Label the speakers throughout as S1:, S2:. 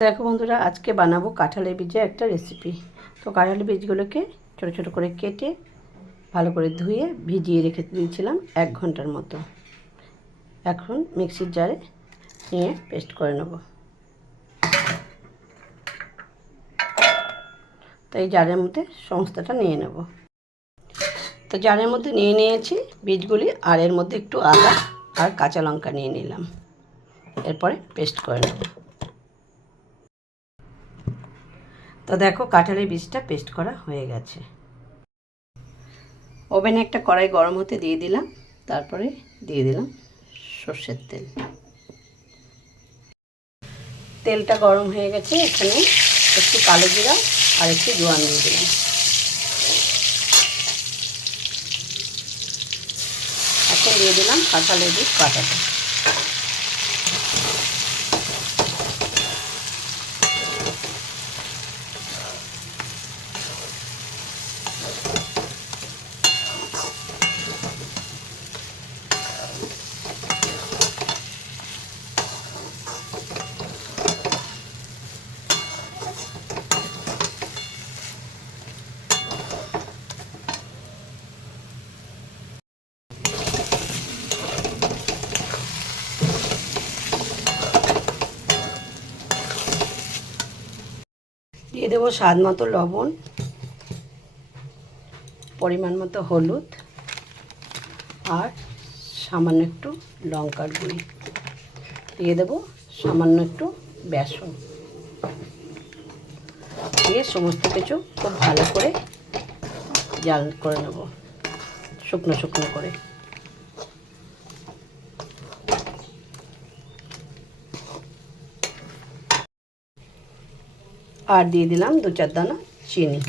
S1: দেখো বন্ধুরা, আজকে বানাবো কাঁঠালের বীজের একটা রেসিপি তো কাঁঠালের বীজগুলোকে ছোটো ছোটো করে কেটে ভালো করে ধুয়ে ভিজিয়ে রেখে দিয়েছিলাম এক ঘণ্টার মতো। এখন মিক্সির জারে নিয়ে পেস্ট করে নেব। তো এই জারের মধ্যে সমস্তটা নিয়ে নেব। তো জারের মধ্যে নিয়ে নিয়েছি বীজগুলি, আর এর মধ্যে একটু আদা আর কাঁচা লঙ্কা নিয়ে নিলাম। এরপরে পেস্ট করে নেব। তো দেখো কাঁঠালের বীজটা পেস্ট করা হয়ে গেছে। ওভেনে একটা কড়াই গরম হতে দিয়ে দিলাম, তারপরে দিয়ে দিলাম সর্ষের তেল। তেলটা গরম হয়ে গেছে, এখানে একটু কালো জিরা আর একটু জোয়ান দিয়ে দিলাম। এখন দিয়ে দিলাম কাঁঠালের বীজ কাটাটা দিয়ে দেবো স্বাদ মতো লবণ, পরিমাণ মতো হলুদ আর সামান্য একটু লঙ্কার গুঁড়ি। দিয়ে দেবো সামান্য একটু বেসন। দিয়ে সমস্ত কিছু খুব ভালো করে জাল করে নেব, শুকনো শুকনো করে। আর দিয়ে দিলাম দু চার দানা চিনি।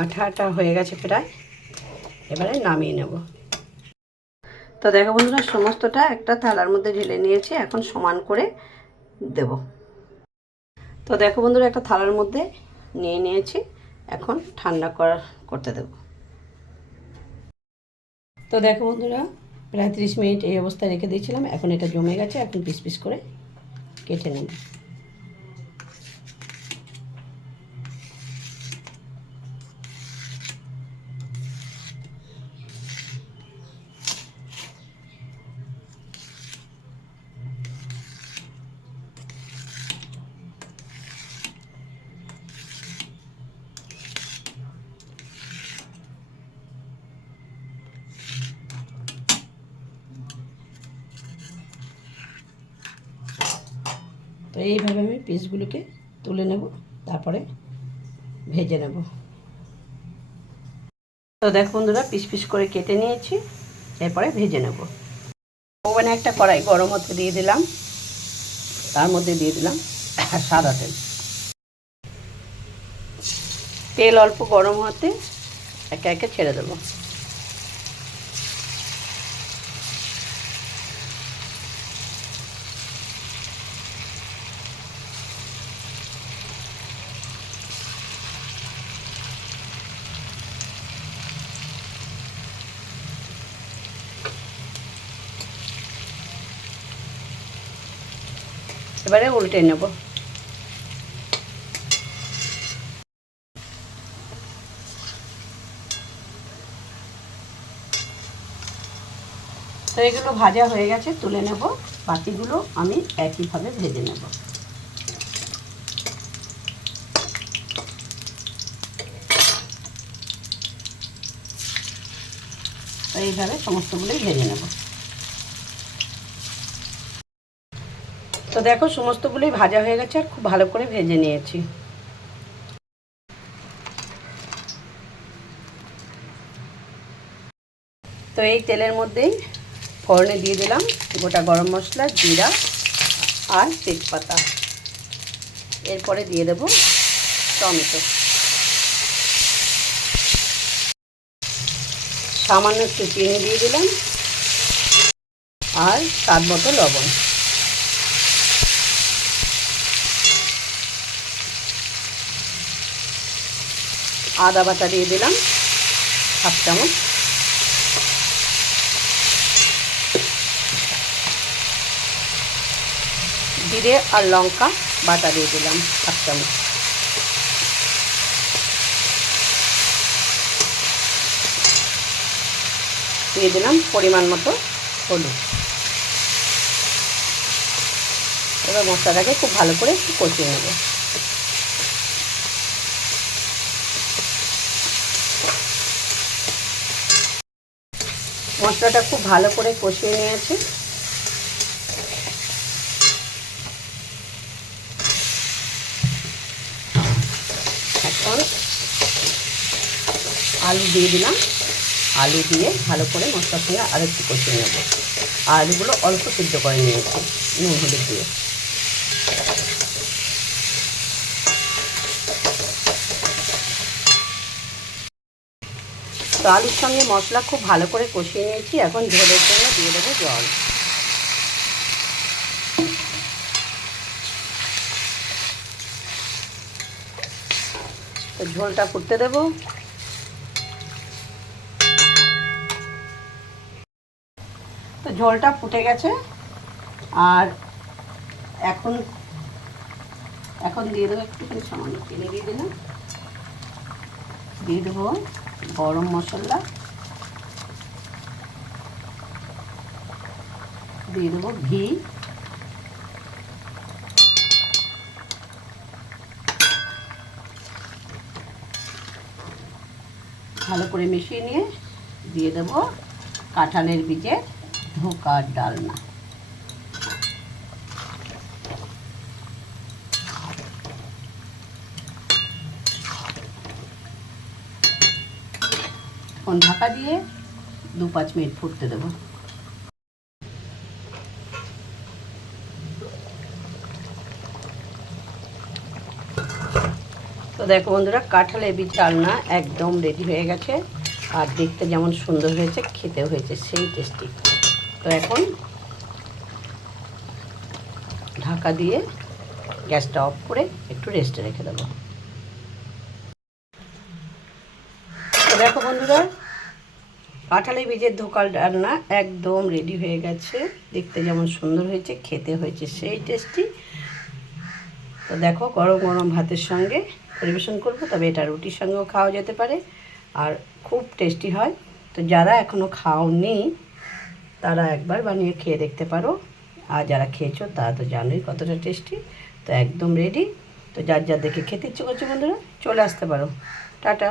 S1: আঠা আঠা হয়ে গেছে প্রায়। এবারে নামিয়ে নেব। তো দেখো বন্ধুরা, সমস্তটা একটা থালার মধ্যে ঢেলে নিয়েছি, এখন সমান করে দেব। তো দেখো বন্ধুরা, একটা থালার মধ্যে নিয়ে নিয়েছি, এখন ঠান্ডা করা করতে দেব। তো দেখো বন্ধুরা প্রায় ত্রিশ মিনিট এই অবস্থায় রেখে দিয়েছিলাম। এখন এটা জমে গেছে, এখন পিস পিস করে কেটে নেব। তো এইভাবে আমি পিসগুলোকে তুলে নেব, তারপরে ভেজে নেব। তো দেখো বন্ধুরা, পিস পিস করে কেটে নিয়েছি, এরপরে ভেজে নেব। ওভেনে একটা কড়াই গরম হতে দিয়ে দিলাম, তার মধ্যে দিয়ে দিলাম সাদা তেল। তেল অল্প গরম হতে একে একে ছেড়ে দেবো। এবারে উল্টে নেব। তো এগুলো ভাজা হয়ে গেছে, তুলে নেব। বাকিগুলো আমি একইভাবে ভেজে নেব। এইভাবে সমস্তগুলোই ভেজে নেব। তো দেখো, সমস্তগুলোই ভাজা হয়ে গেছে আর খুব ভালো করে ভেজে নিয়েছি। তো এই তেলের মধ্যেই ফোড়নে দিয়ে দিলাম গোটা গরম মশলা, জিরা আর তেজপাতা। এরপরে দিয়ে দেব টমেটো। সামান্য একটু চিনি দিয়ে দিলাম আর স্বাদ মতো লবণ। আদা বাটা দিয়ে দিলাম, হাফ চামচ। জিরে আর লঙ্কা বাটা দিয়ে দিলাম, হাফ চামচ। দিয়ে দিলাম পরিমাণ মতো হলুদ। এবার মশলাটাকে খুব ভালো করে একটু কষিয়ে নেব। মশলাটা খুব ভালো করে কষিয়ে নিয়েছি। এখন আলু দিয়ে দিলাম। আলু দিয়ে ভালো করে মশলা দিয়ে আর একটু কষিয়ে নেব। আলুগুলো অল্প সিদ্ধ করে নিয়েছি, নুন হলুদ দিয়ে। তো আলুর সঙ্গে মশলা খুব ভালো করে কষিয়ে নিয়েছি। এখন ঝোলের জন্য দিয়ে দেবো জল। তো ঝোলটা ফুটতে দেবো। তো ঝোলটা ফুটে গেছে। আর এখন এখন দিয়ে দেবো একটুখানি সামান্য চিনি দিয়ে দিলাম। দিয়ে দেবো গরম মশলা। দিয়ে দেবো ঘি। ভালো করে মিশিয়ে নিয়ে দিয়ে দেবো কাঁঠালের বীজের ধোকার ডালনা। এখন ঢাকা দিয়ে দু পাঁচ মিনিট ফুটতে দেবো। তো দেখো বন্ধুরা কাঁঠালের বীজ ডালনা একদম রেডি হয়ে গেছে। আর দেখতে যেমন সুন্দর হয়েছে, খেতেও হয়েছে সেই টেস্টি তো এখন ঢাকা দিয়ে গ্যাসটা অফ করে একটু রেস্টে রেখে দেবো। দেখো বন্ধুরা কাঁঠালি বীজের ধোকাল রান্না একদম রেডি হয়ে গেছে। দেখতে যেমন সুন্দর হয়েছে, খেতে হয়েছে সেই টেস্টি তো দেখো, গরম গরম ভাতের সঙ্গে পরিবেশন করব, তবে এটা রুটির সঙ্গেও খাওয়া যেতে পারে আর খুব টেস্টি হয়। তো যারা এখনও খাওনি, তারা একবার বানিয়ে খেয়ে দেখতে পারো। আর যারা খেয়েছো, তারা তো জানোই কতটা টেস্টি তো একদম রেডি তো যার যার দেখে খেতে ইচ্ছে করছে বন্ধুরা, চলে আসতে পারো। টাটা।